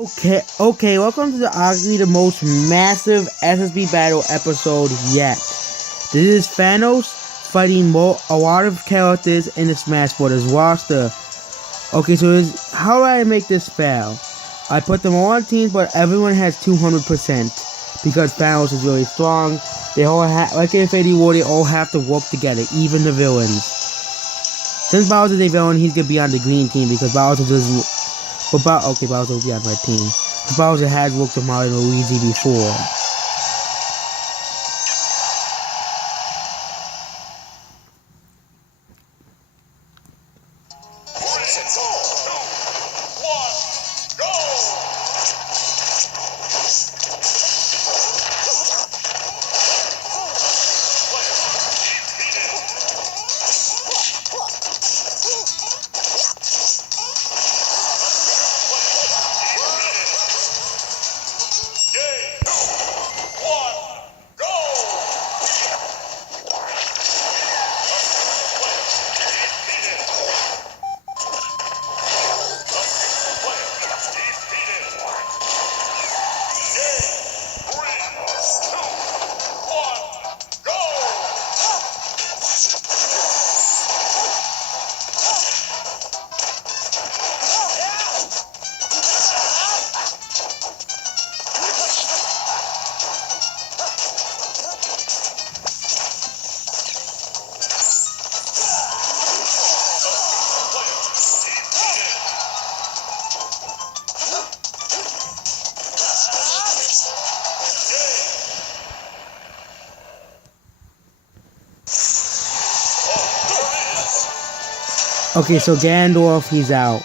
Okay, welcome to arguably the most massive SSB battle episode yet. This is Thanos fighting a lot of characters in the Smash Bros. Roster. Okay, so how do I make this fair? I put them all on teams, but everyone has 200% because Thanos is really strong. They all like Infinity War, they all have to work together, even the villains. Since Bowser's a villain, he's gonna be on the green team because Bowser doesn't. Okay, Bowser will be on my team. Bowser has worked with Mario and Luigi before. Okay, so Gandalf, he's out.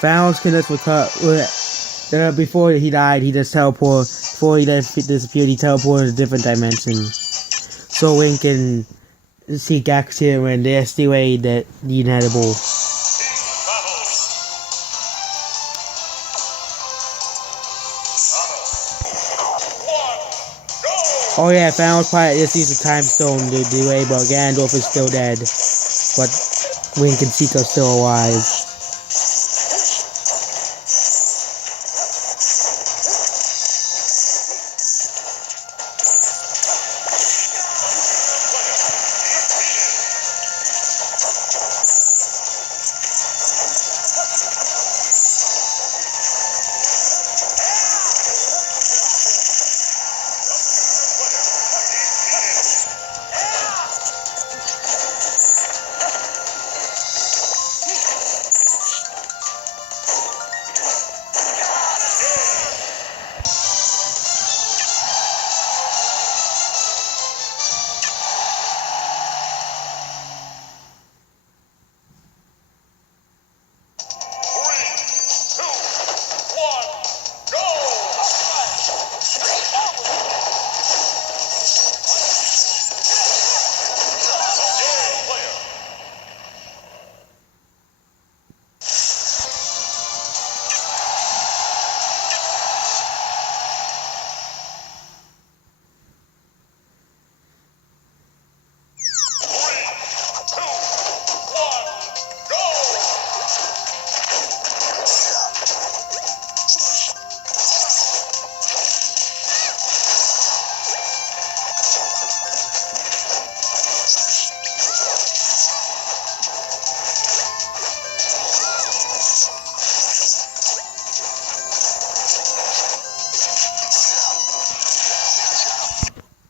Thanos can just recover. Before he died, he just teleported. Before he disappeared, he teleported to a different dimension. So Link can see Gax here and they're still the inedible. Oh yeah, Thanos probably just used the time stone to delay, but Gandalf is still dead. But Link and Seek are still alive.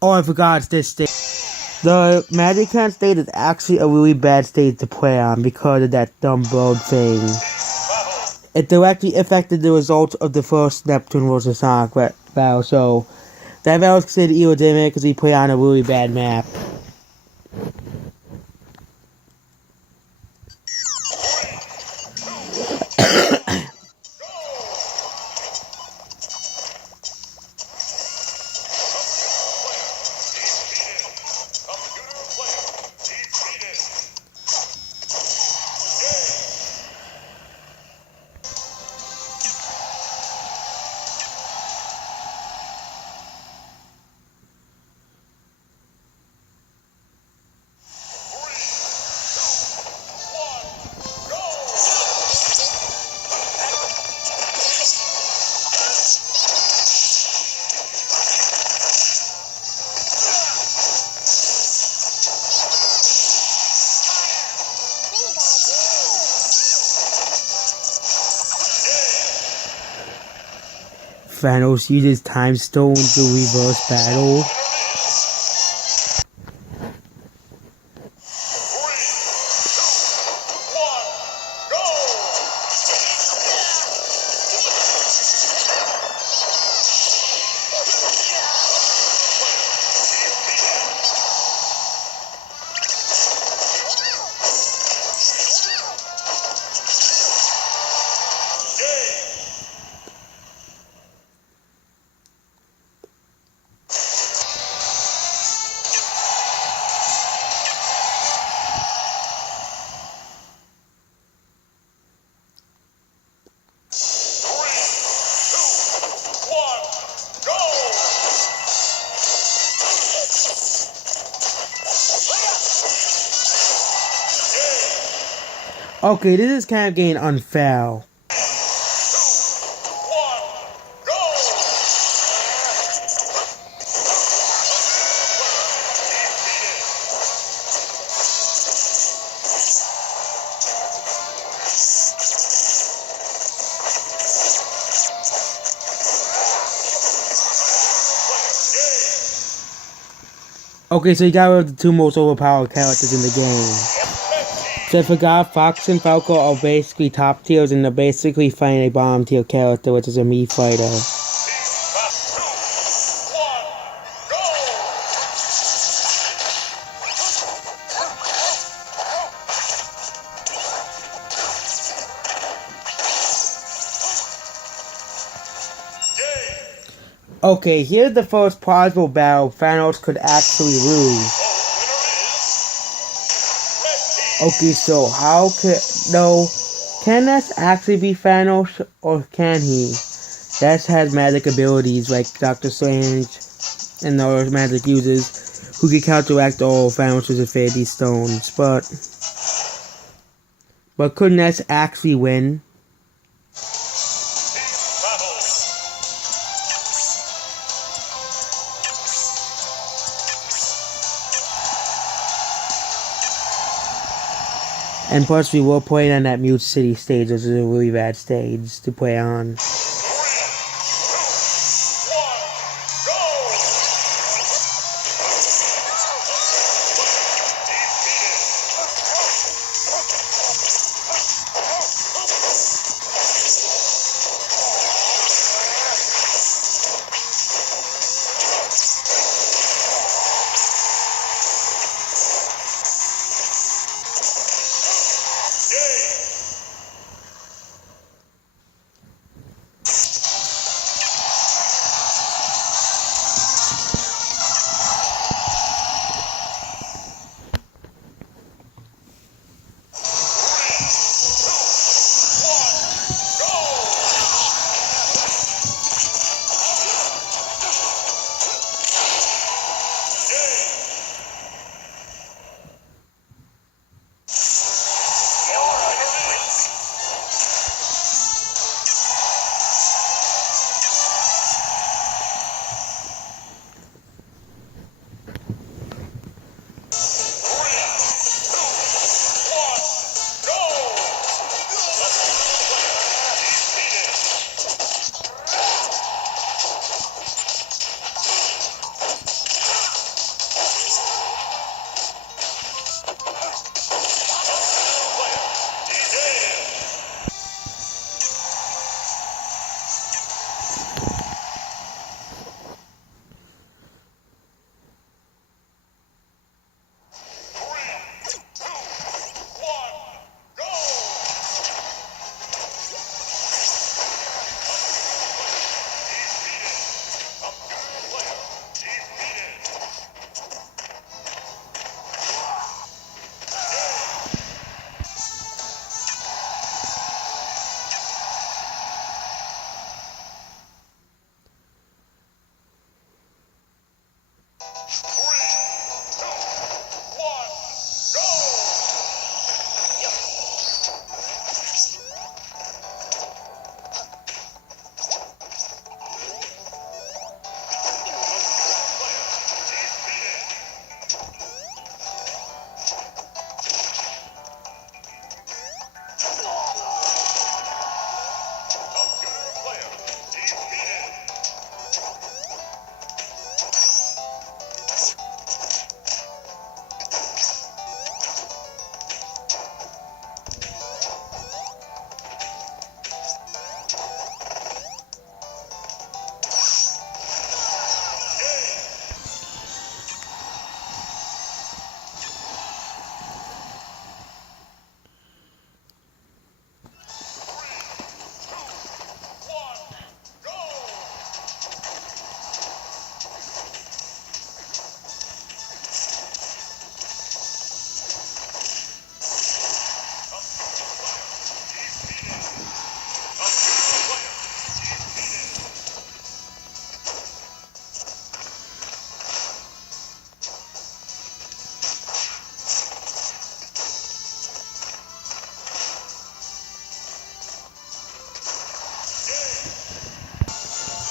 Oh, I forgot this state. The Magic Hand state is actually a really bad state to play on because of that dumb bird thing. It directly affected the results of the first Neptune vs. Sonic battle, so that battle was considered illegitimate because he played on a really bad map. Thanos uses time stone to reverse battle. Okay, this is kind of getting unfair. Okay, so you got rid of the two most overpowered characters in the game. So I forgot Fox and Falco are basically top tiers, and they're basically fighting a bottom tier character, which is a Mii fighter. Okay, here's the first plausible battle Thanos could actually lose. Okay, so how can that actually be Thanos, or can he? That has magic abilities like Doctor Strange and the other magic users who can counteract all Thanos' Infinity Stones, but couldn't Ness actually win? And plus, we were playing on that Mute City stage, which is a really bad stage to play on.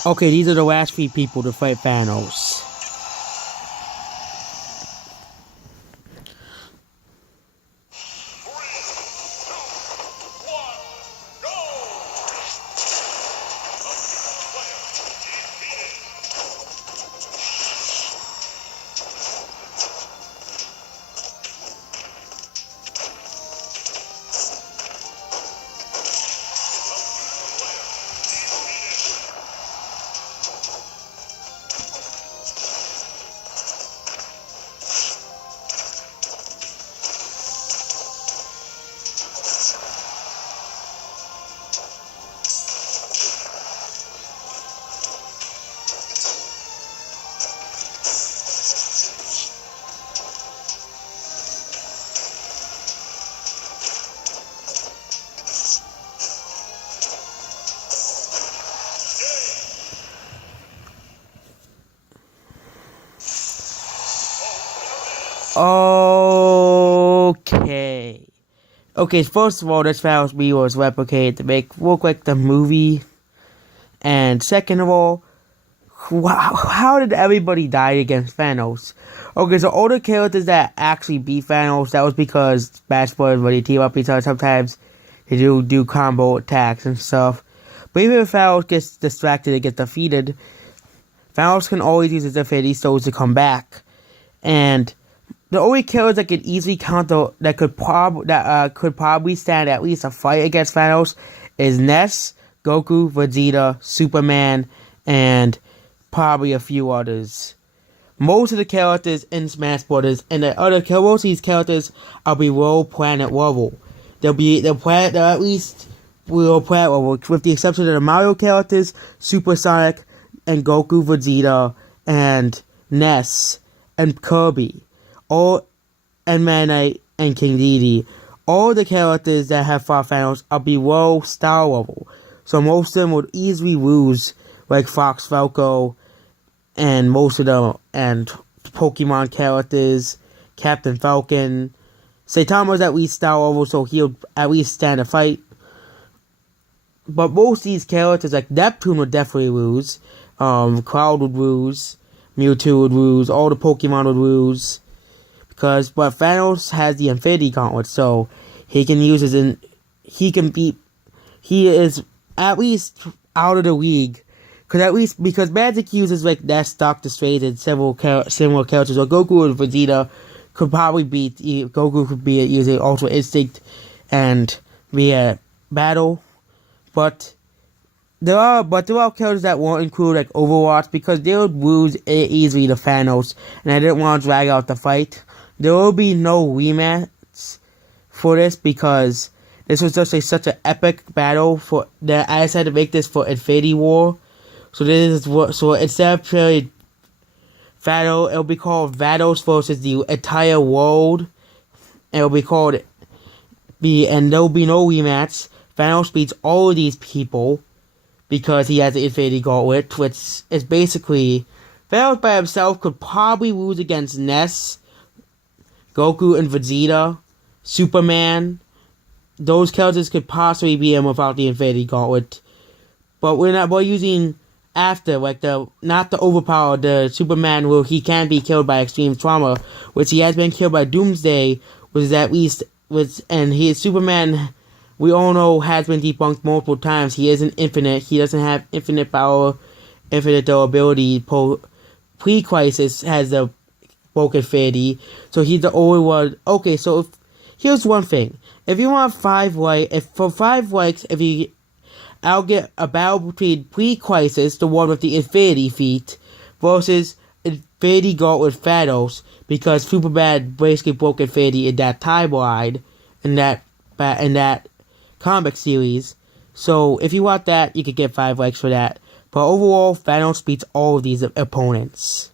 Okay, these are the last 3 people to fight Thanos. Okay. Okay, first of all, this Thanos B was replicated to make look like the movie. And second of all, how did everybody die against Thanos? Okay, so all the characters that actually beat Thanos, that was because Smash Bros. When they team up each other, sometimes they do combo attacks and stuff. But even if Thanos gets distracted and gets defeated, Thanos can always use his Infinity Stones to come back. And the only characters that could easily counter, that could probably stand at least a fight against Thanos is Ness, Goku, Vegeta, Superman, and probably a few others. Most of the characters in Smash Bros. And most of these characters are below planet level. They'll at least below planet level, with the exception of the Mario characters, Supersonic, and Goku, Vegeta, and Ness, and Kirby. And Meta Knight and King Dedede. All the characters that have fought Thanos are below star level. So most of them would easily lose, like Fox Falco, and most of them, and Pokemon characters, Captain Falcon. Saitama's at least star level, so he'll at least stand a fight. But most of these characters, like Neptune, would definitely lose. Cloud would lose. Mewtwo would lose. All the Pokemon would lose. But Thanos has the Infinity Gauntlet, so he can use he is at least out of the league. Because Magic uses like Ness, Dr. Strange, and similar characters, or Goku and Vegeta could probably beat, Goku could be using Ultra Instinct and be a battle. But there are characters that won't include like Overwatch, because they would lose easily to Thanos, and I didn't want to drag out the fight. There will be no rematch for this, because this was just such an epic battle that I decided to make this for Infinity War. So instead of playing Thanos, it'll be called Thanos versus the entire world. And there'll be no rematch. Thanos beats all of these people because he has the Infinity Gauntlet, which is basically Thanos by himself could probably lose against Ness, Goku and Vegeta, Superman. Those characters could possibly beat him without the Infinity Gauntlet. But we're using after, like not the overpowered, the Superman where he can be killed by extreme trauma, which he has been killed by Doomsday, and Superman, we all know, has been debunked multiple times. He isn't infinite. He doesn't have infinite power, infinite durability. Pre-Crisis has the Bulk Infinity, so he's the only one. Okay, so here's one thing. If you want 5 likes, I'll get a battle between Pre-Crisis, the one with the Infinity Feat, versus Infinity Gauntlet with Thanos, because Superman basically broke Infinity in that timeline, in that comic series. So if you want that, you could get 5 likes for that. But overall, Thanos beats all of these opponents.